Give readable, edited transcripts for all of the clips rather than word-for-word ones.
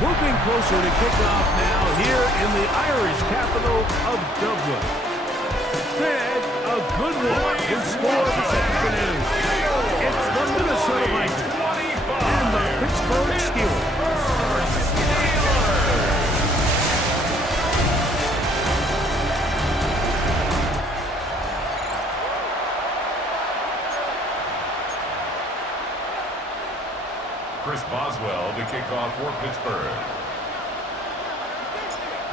Moving closer to kickoff now here in the Irish capital of Dublin. Instead, a good one in store this afternoon. It's the Minnesota Vikings and the Pittsburgh Steelers. Chris Boswell, the kickoff for Pittsburgh.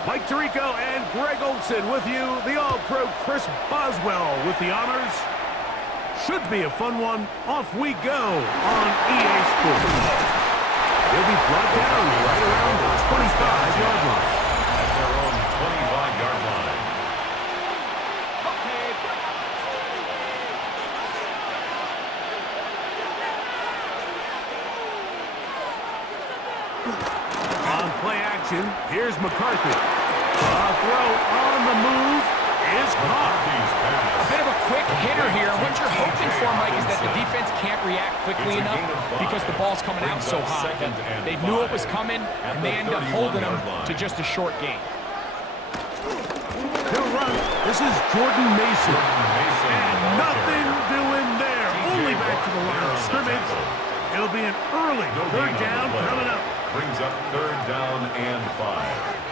Mike Tirico and Greg Olson with you. The All-Pro Chris Boswell with the honors. Should be a fun one. Off we go on EA Sports. They'll be brought down right around the 25-yard line. At their own 25-yard line. On play action, here's McCarthy. A throw on the move is caught. A bit of a quick hitter here. What you're hoping for, Mike, is that the defense can't react quickly enough because the ball's coming out so hot. They knew it was coming, and they end up holding them to just a short gain. He'll run. This is Jordan Mason. And nothing doing there. Only back to the line of scrimmage. It'll be an early third down coming up. Brings up third down and 5.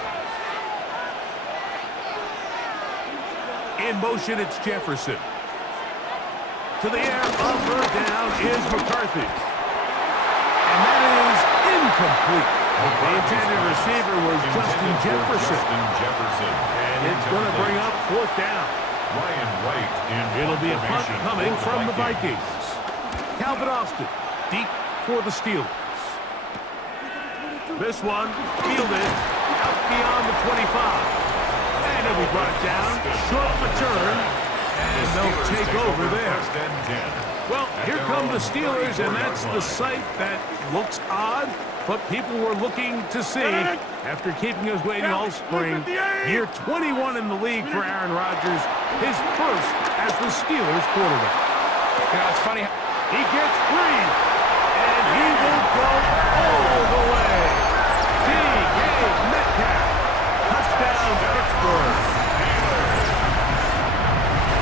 In motion, it's Jefferson. To the air, on third down is McCarthy. And that is incomplete. The intended receiver was Justin Jefferson. And it's going to bring up fourth down. Ryan Wright in It'll be a punt coming from the Vikings. Calvin Austin, deep for the Steelers. This one fielded out beyond the 25. And it'll be brought down, short return, and they'll take over there. Well, here come the Steelers, and that's the sight that looks odd, but people were looking to see after keeping us waiting all spring. Year 21 in the league for Aaron Rodgers, his first as the Steelers quarterback. You know, it's funny. He gets free, and he will go all the way. D.K. Metcalf, touchdown Pittsburgh.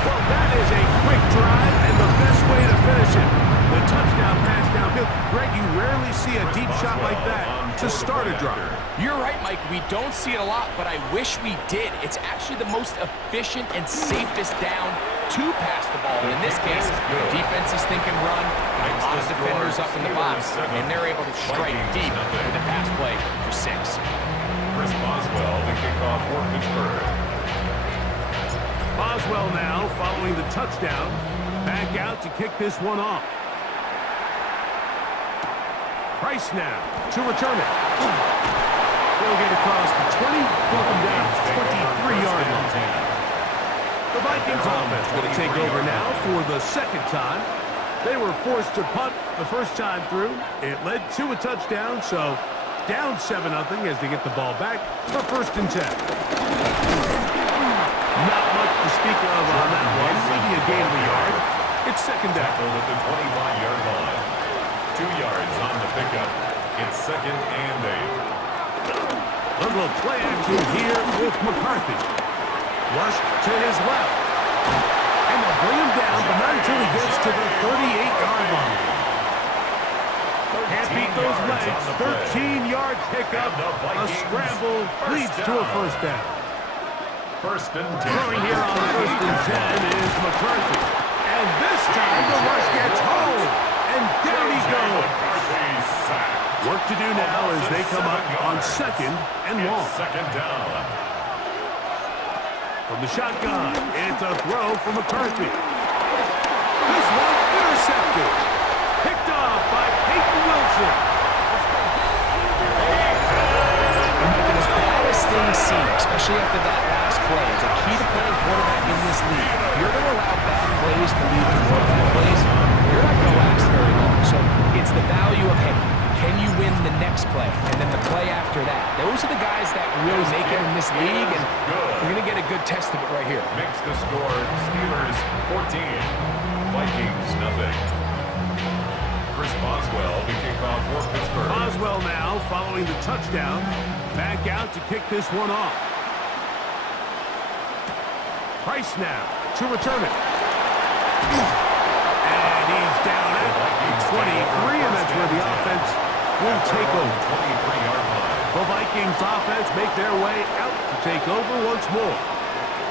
Well, that is a quick drive and the best way to finish it. The touchdown pass downfield. Greg, you rarely see a deep shot like that to start a drive. You're right, Mike. We don't see it a lot, but I wish we did. It's actually the most efficient and safest down to pass the ball. And in this case, the defense is thinking run, got a lot of defenders up in the box, and they're able to strike deep with a pass play for 6. Chris Boswell, the kickoff for Pittsburgh. Boswell now following the touchdown. Back out to kick this one off. Price now to return it. They'll get across the 20, welcome down to 23-yard line. The Vikings offense going to take over now for the second time. They were forced to punt the first time through. It led to a touchdown, so down 7-0 as they get the ball back for 1st and 10. Not much to speak of on that one. Maybe a gain of a yard. It's 2nd down. At the 25-yard line. 2 yards on the pickup. It's 2nd and 8. A little play action here with McCarthy. Flush to his left. And they'll bring him down, but not until he gets to the 38-yard line. Can't beat those legs. 13-yard pickup. A scramble leads to a 1st down. 1st and 10. Throwing here on 1st and 10 is McCarthy. And this time the rush gets home. And down he goes. Work to do now as they come up on 2nd and long. 2nd down. From the shotgun, it's a throw from McCarthy. This one intercepted. Picked off by Peyton Wilson. And making as bad as things seem, especially after that last play, is a key to playing quarterback in this league. If you're going to allow bad plays to lead to more bad plays, you're not going to last very long. So it's the value of, hey, can you win the next play? And then the play after that. Those are the guys that really make it in this league, and we're going to get a good test of it right here. Makes the score Steelers 14, Vikings nothing. Chris Boswell, the kickoff for Pittsburgh. Boswell now following following the touchdown. Back out to kick this one off. Price now to return it. And he's down at 23, and that's where the offense will take over. The Vikings offense make their way out to take over once more.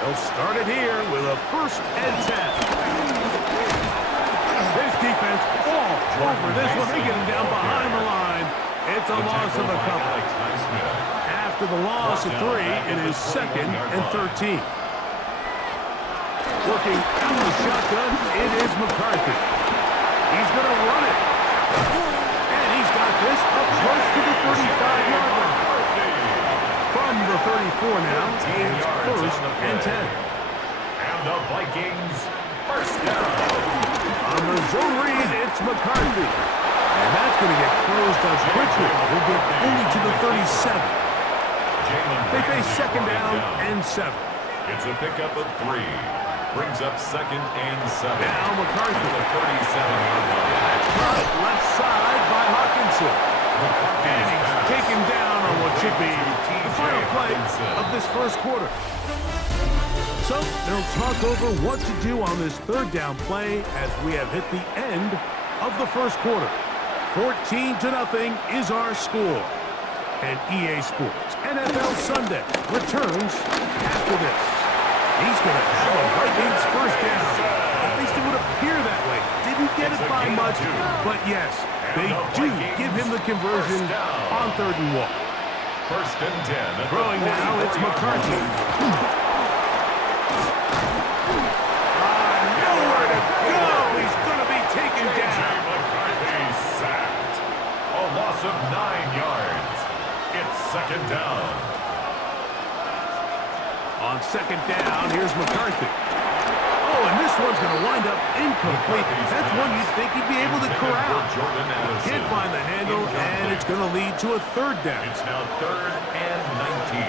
They'll start it here with a 1st and 10. This defense all over this one. They get him down behind the line. It's a loss of a couple. After the loss of 3, it is 2nd and 13. Working out the shotgun, it is McCarthy. He's going to run it. And he's got this up close to the 35-yard line. From the 34 now, it's 1st and 10. And the Vikings 1st down. On the zone read, it's McCarthy. And that's going to get closed up quickly. We'll get only to the 37. They face 2nd down and 7. It's a pickup of 3. Brings up 2nd and 7. Now McCarthy. The 37-yard line. That's caught left side by Hawkinson. And he's taken down on what should be the final play of this 1st quarter. So they'll talk over what to do on this 3rd down play as we have hit the end of the 1st quarter. 14-0 is our score. And EA Sports NFL Sunday returns after this. He's going to have a Vikings 1st down. At least it would appear that way. Didn't get it by much, but yes, they do give him the conversion on 3rd and 1. 1st and 10. Throwing now, it's McCarthy. Nowhere to go. He's going to be taken down. McCarthy sacked. A loss of 9 yards. It's 2nd down. On 2nd down, here's McCarthy. Oh, and this one's going to wind up incomplete. That's one you'd think he'd be able to corral. Can't find the handle, and it's going to lead to a 3rd down. It's now 3rd and 19.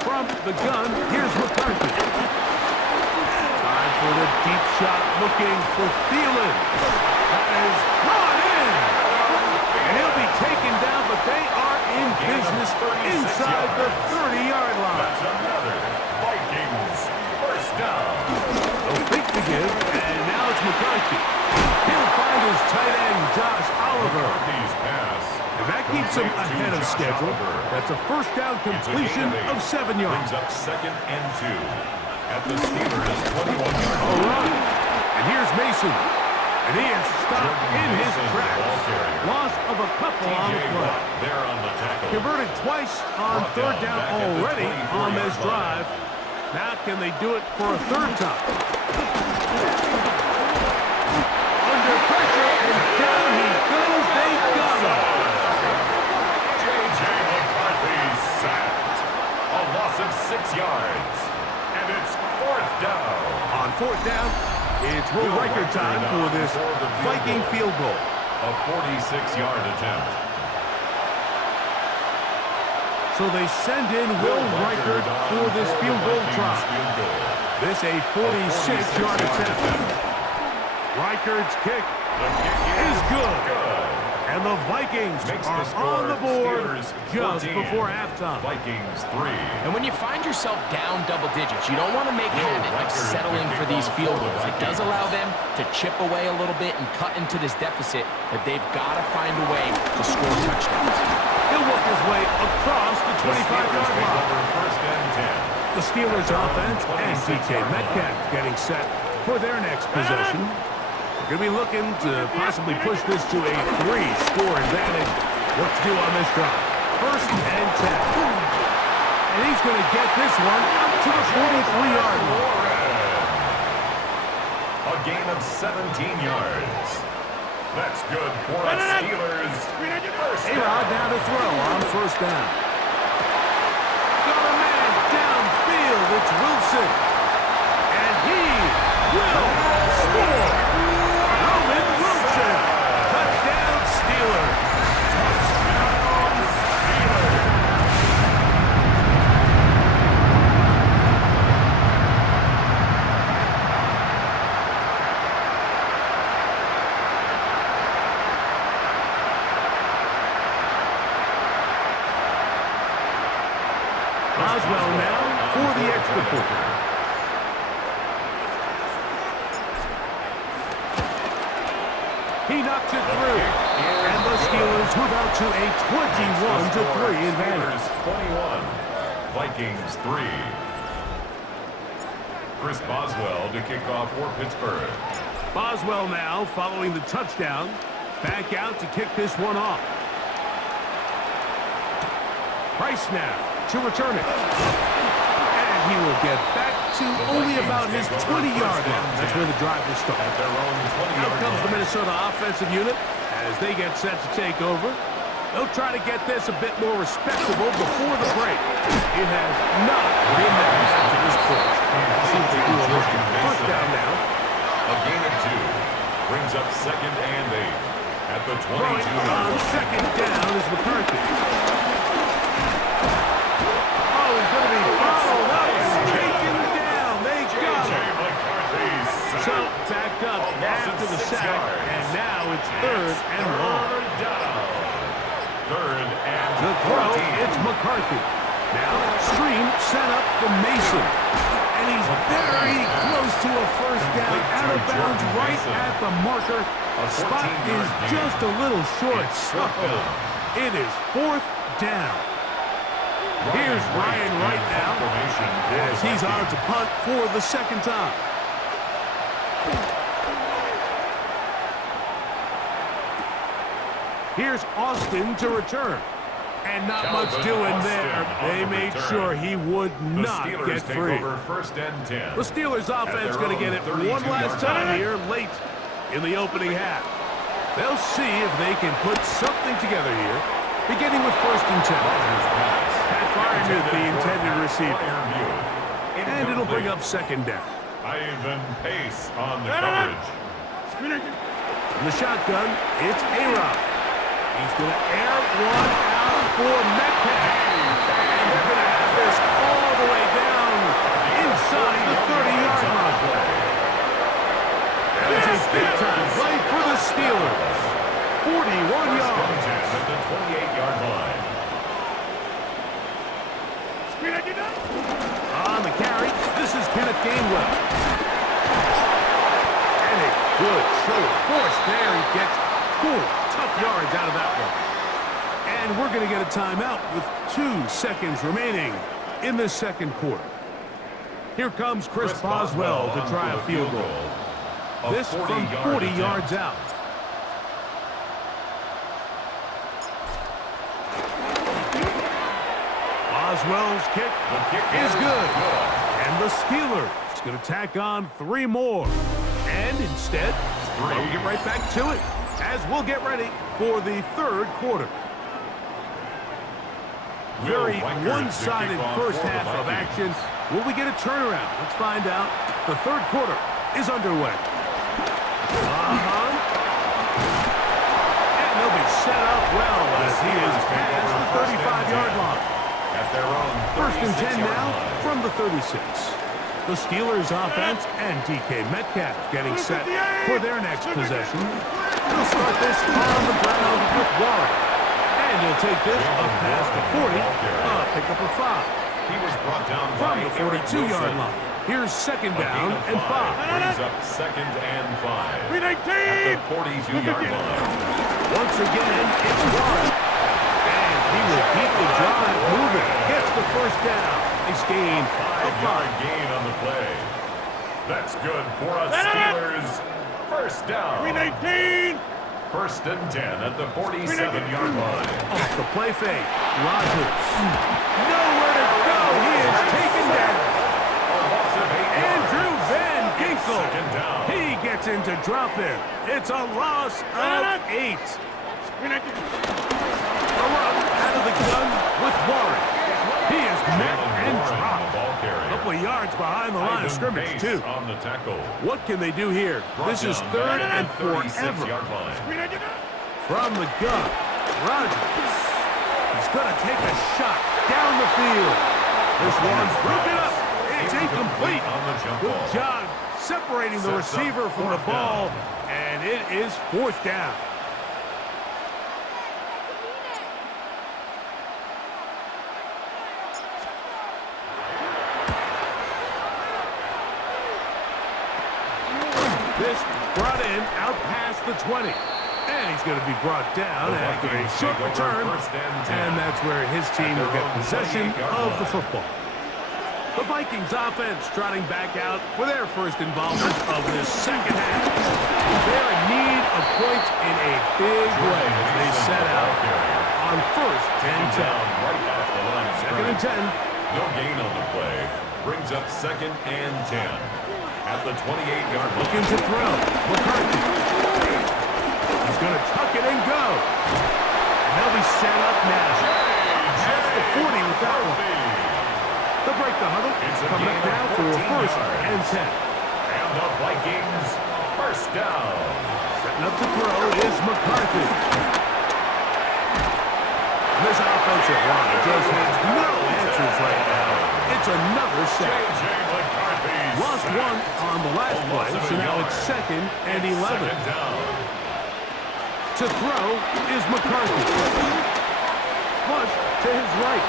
From the gun, here's McCarthy. Time for the deep shot, looking for Thielen. That is brought in. And he'll be taken down, but they are in business inside the 30-yard line. That's another Vikings 1st down. They'll think to give, and now it's McCarthy. He'll find his tight end, Josh Oliver. McCarthy's pass. And that keeps him ahead of schedule. That's a 1st down completion of 7 yards. Brings up 2nd and 2. At the Steelers' 21-yard All right. And here's Mason. And he is stopped in his tracks. Loss of a couple on the play. There on the tackle. Converted twice on 3rd down already on this drive. Now can they do it for a 3rd time? Under pressure, and down he goes. They got him. J.J. McCarthy sacked. A loss of 6 yards. And it's 4th down. On 4th down, it's Will Riker time for this Viking field goal. A 46-yard attempt. So they send in Will Riker for this field goal try. This a 46-yard attempt. Riker's kick is good. And the Vikings are on the board just before halftime. Vikings 3. And when you find yourself down double digits, you don't want to make a habit of settling for these field goals. It does allow them to chip away a little bit and cut into this deficit, but they've got to find a way to score touchdowns. He'll work his way across the 25-yard line. 1st and 10. The Steelers offense and DK Metcalf getting set for their next possession. They're going to be looking to possibly push this to a 3-score advantage. What to do on this drive? 1st and 10. And he's going to get this one up to the 43-yard line. A gain of 17 yards. That's good for the Steelers. A-Rod down to throw on 1st down. Got a man downfield. It's Wilson. And he will score. Touchdown Steelers. Boswell now for the extra point. He knocks it through. And the Steelers move out to a 21-3 advantage. 21, Vikings 3. Chris Boswell to kick off for Pittsburgh. Boswell now following the touchdown. Back out to kick this one off. Price now to return it. And he will get back to only about his 20-yard line. That's where the drive will start. At their own 20-yard Out comes the line. Minnesota offensive unit as they get set to take over. They'll try to get this a bit more respectable before the break. It has not been that bad to this point. Let's see if they do a little first down now. A gain of 2 brings up 2nd and 8 at the 22. On second down is McCarthy. Oh, he's going to be bottled up and taken down. They got him. So back up after the sack, and now it's 3rd and long. Third and To throw, it's McCarthy. Now, screen set up for Mason. And he's very close to a first down, out of bounds, right at the marker. Spot is just a little short. So it is 4th down. Here's Ryan right now as he's on to punt for the second time. Here's Austin to return. And not much doing there. They made sure he would not get free. First and 10. The Steelers offense going to get it one last time here late in the opening half. They'll see if they can put something together here, beginning with 1st and 10. Pat Freiermuth, the intended receiver. And it'll bring up 2nd down. Ivan Pace on the coverage. In the shotgun, it's A-Rob. He's going to air one out for Metcalf. And they're going to have this all the way down inside the 30-yard line. That is a big-time play for the Steelers. 41 yards. At the 28-yard line. On the carry, this is Kenneth Gainwell. And a good show of force there. He gets 4 tough yards out of that one. And we're going to get a timeout with 2 seconds remaining in the second quarter. Here comes Chris Boswell to try a field goal. This from 40 yards out. Boswell's kick is good. And the Steelers going to tack on 3 more. And instead, we'll get right back to it as we'll get ready for the third quarter. Very one-sided first half of action. Will we get a turnaround? Let's find out. The third quarter is underway. And they'll be set up well as he is past the 35-yard line. At their own 1st and 10 now line. from the 36. The Steelers offense and DK Metcalf getting set for their next possession. They'll start this on the ground with Warren. And he'll take this up past the 40, pick up a 5. He was brought down From by the 42-yard line. Here's 2nd down and 5. Brings up 2nd and 5. At the 42-yard line. Once again, it's Warren. And he will keep the drive moving. Gets the first down. Nice gain. A 5-yard gain on the play. That's good for us Steelers. First down. 1st and 10 at the 47-yard line. Off the play fake. Rodgers. Nowhere to go. He is taken down. Andrew Van Ginkel. Second down. He gets into drop in. It's a loss of 8. A run out of the gun with Warren. He is met and dropped. A couple of yards behind the line of scrimmage, too. On the tackle. What can they do here? This is 3rd and forever. From the gun, Rodgers. He's going to take a shot down the field. This one's broken up. It's incomplete. Good job separating the receiver from the ball, and it is 4th down. brought in out past the 20. And he's going to be brought down after a short return. And that's where his team will get possession of the football. The Vikings offense trotting back out for their first involvement of this second half. They're in need of points in a big way as they set out on first and 10. Second and 10. No gain on the play. Brings up second and 10. At the 28-yard line. Looking to throw. McCarthy. He's going to tuck it and go. And they'll be set up now. That's the 40 with that one. They'll break the huddle. Coming up now for first and 10. And the Vikings first down. Setting up to throw is McCarthy. This offensive line just has no answers right now. It's another sack. Lost one on the last play, so now it's second and 11. To throw is McCarthy. Flush to his right.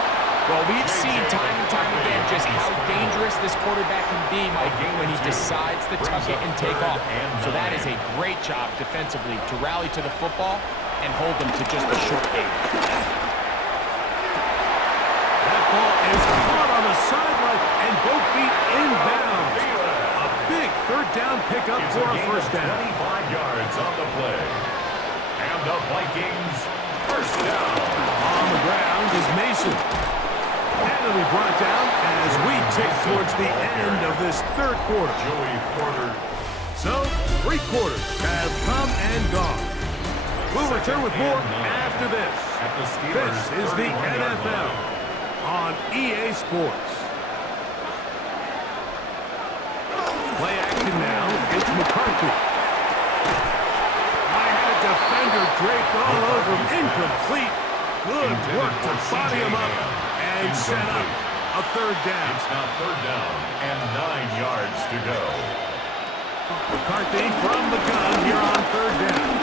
Well, we've seen time and time again just how dangerous this quarterback can be, Mike, when he decides to tuck it and take off. So that is a great job defensively to rally to the football and hold them to just a short gain. That ball is caught on the sideline and both feet inbounds. A big third down pickup for a first down. 25 yards on the play. And the Vikings first down. On the ground is Mason. And it'll be brought down as we tick towards the end of this third quarter. Joey Porter. So, 3 quarters have come and gone. We'll return with more after this. This is the NFL on EA Sports. Play action now. It's McCarthy. I had a defender draped all over him. Incomplete. Good work to body him up and set up a third down. It's now third down and 9 yards to go. McCarthy from the gun here on third down.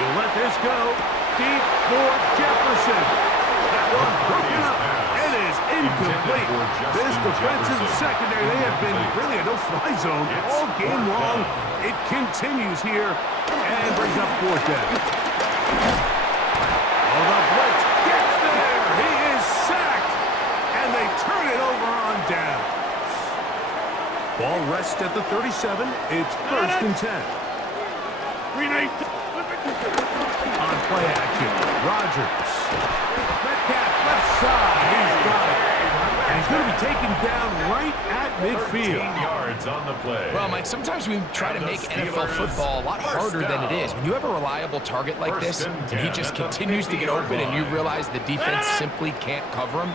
He'll let this go. Deep for Jefferson. That one broken up. It is incomplete. This defensive secondary, they have been really a no-fly zone all game long. It continues here and brings up fourth down. Oh, the blitz gets there. He is sacked. And they turn it over on down. Ball rests at the 37. It's first and 10. On play action, Rodgers. Metcalf left side. He's got it. And he's going to be taken down right at midfield. 13 yards on the play. Well, Mike, sometimes we try to make NFL football a lot harder than it is. When you have a reliable target like this, and he just continues to get open and you realize the defense simply can't cover him,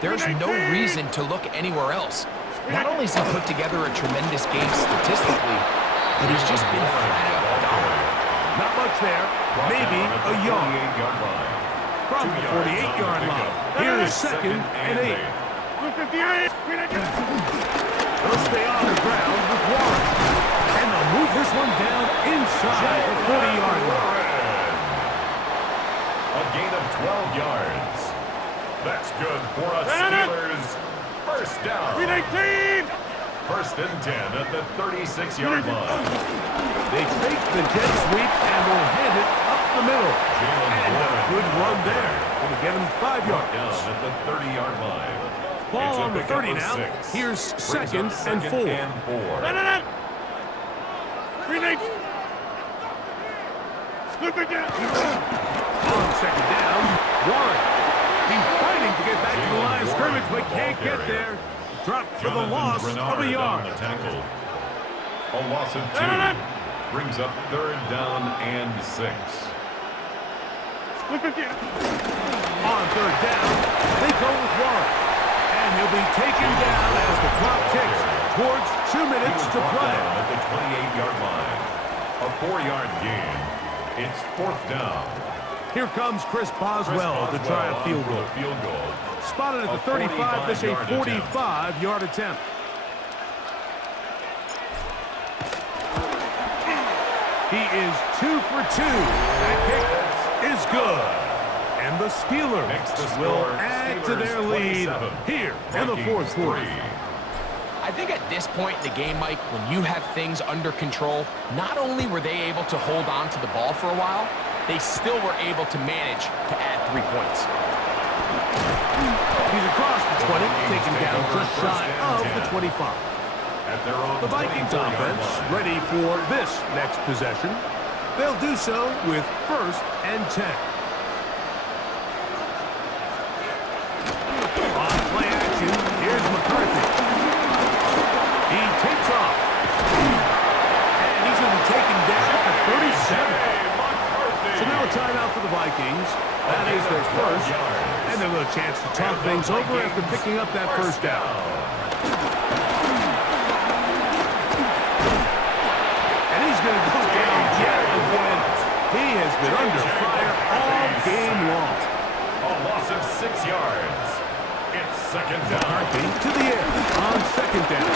there's no reason to look anywhere else. Not only has he put together a tremendous game statistically, but he's just been flat out dominant. Not much there. Maybe a yard. From the 48-yard line. Here is second and 8. They'll stay on the ground with Warren. And they'll move this one down inside the 40-yard line. A gain of 12 yards. That's good for us Steelers. First down. First and 10 at the 36-yard line. They fake the jet sweep and will hand it up the middle. And a good run there. Going to get him 5 yards. Down at the 30-yard line. Ball on the 30 now. 6. Here's second and 4. On second down, Warren. He's fighting to get back to the line of scrimmage, but can't get there. Dropped for the loss of a yard. A loss of 2 brings up third down and 6. On third down, they go with Warren. And he'll be taken down as the clock ticks towards 2 minutes to play. At the 28-yard line. A 4-yard gain. It's fourth down. Here comes Chris Boswell to try a field goal. Spotted at the 35. This is a 45-yard attempt. He is 2 for 2. That kick is good. And the Steelers will add to their lead here in the fourth quarter. I think at this point in the game, Mike, when you have things under control, not only were they able to hold on to the ball for a while, they still were able to manage to add 3 points. He's across the 20, taken down just shy of the 25. The Vikings offense ready for this next possession. They'll do so with 1st and 10. On play action, here's McCarthy. He takes off. And he's going to be taken down at 37. So now a timeout for the Vikings. That is their first. And they'll have a chance to talk things over after picking up that first down. And he's going to go down yet again. He has been under fire all game long. A loss of 6 yards. It's 2nd down. McCarthy to the air on 2nd down.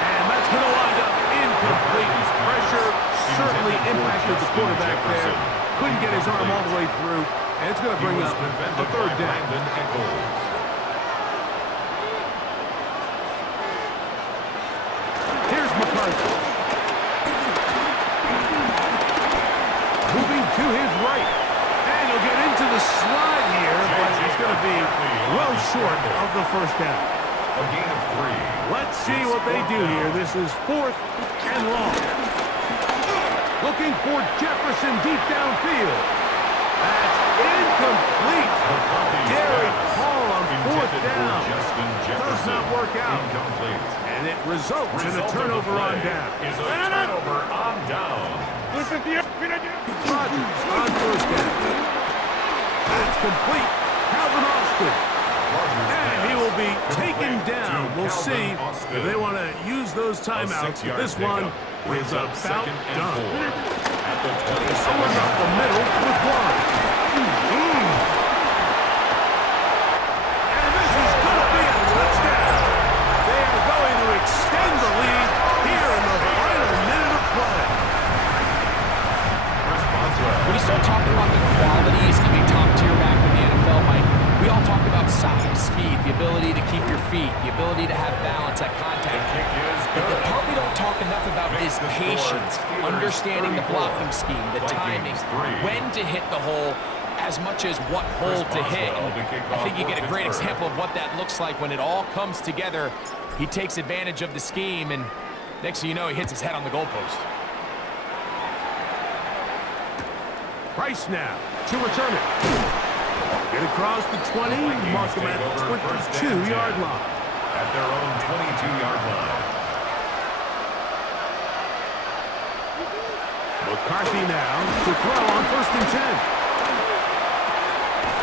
And that's going to wind up incomplete. Pressure certainly impacted the quarterback there. Couldn't get his arm all the way through. And it's going to bring up a 3rd down. Here's McCarthy. Moving to his right. And he'll get into the slide here, but he's going to be well short of the 1st down. A gain of 3. Let's see what they do here. This is 4th and long. Looking for Jefferson deep downfield. That's incomplete. Derek Hall on 4th down. Does not work out. And it results in a turnover on down. Turnover on down. Rodgers on 1st down. That's complete. Calvin Austin. And he will be taken down. We'll see if they want to use those timeouts. This one is about done. Someone up the middle with 1. And this is going to be a touchdown. They are going to extend the lead here in the final minute of play. When you start talking about the qualities of a top-tier back in the NFL, Mike, we all talk about size, speed, the ability to keep your feet, the ability to have balance at contact. But the part we don't talk enough about is patience, understanding the blocking scheme, the timing, when to hit the hole, as much as what hole to hit. And I think you get a great example of what that looks like when it all comes together. He takes advantage of the scheme, and next thing you know, he hits his head on the goalpost. Price now to return it. Get across the 20, mark him at the 22-yard line. At their own 22-yard line. McCarthy now to throw on 1st and 10.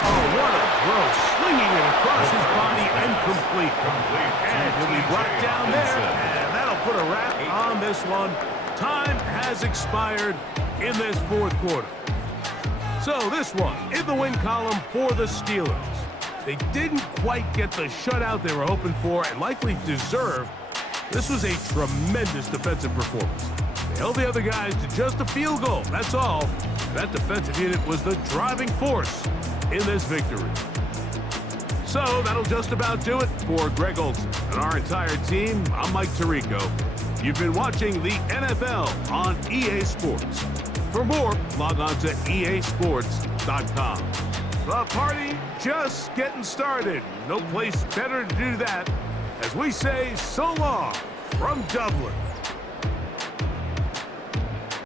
Oh, what a throw. Slinging it across his body and complete. And he'll be brought down there. And that'll put a wrap on this one. Time has expired in this 4th quarter. So this one in the win column for the Steelers. They didn't quite get the shutout they were hoping for and likely deserved. This was a tremendous defensive performance. They held the other guys to just a field goal. That's all. That defensive unit was the driving force in this victory. So that'll just about do it for Greg Olsen and our entire team. I'm Mike Tirico. You've been watching the NFL on EA Sports. For more, log on to easports.com. The party just getting started. No place better to do that as we say so long from Dublin.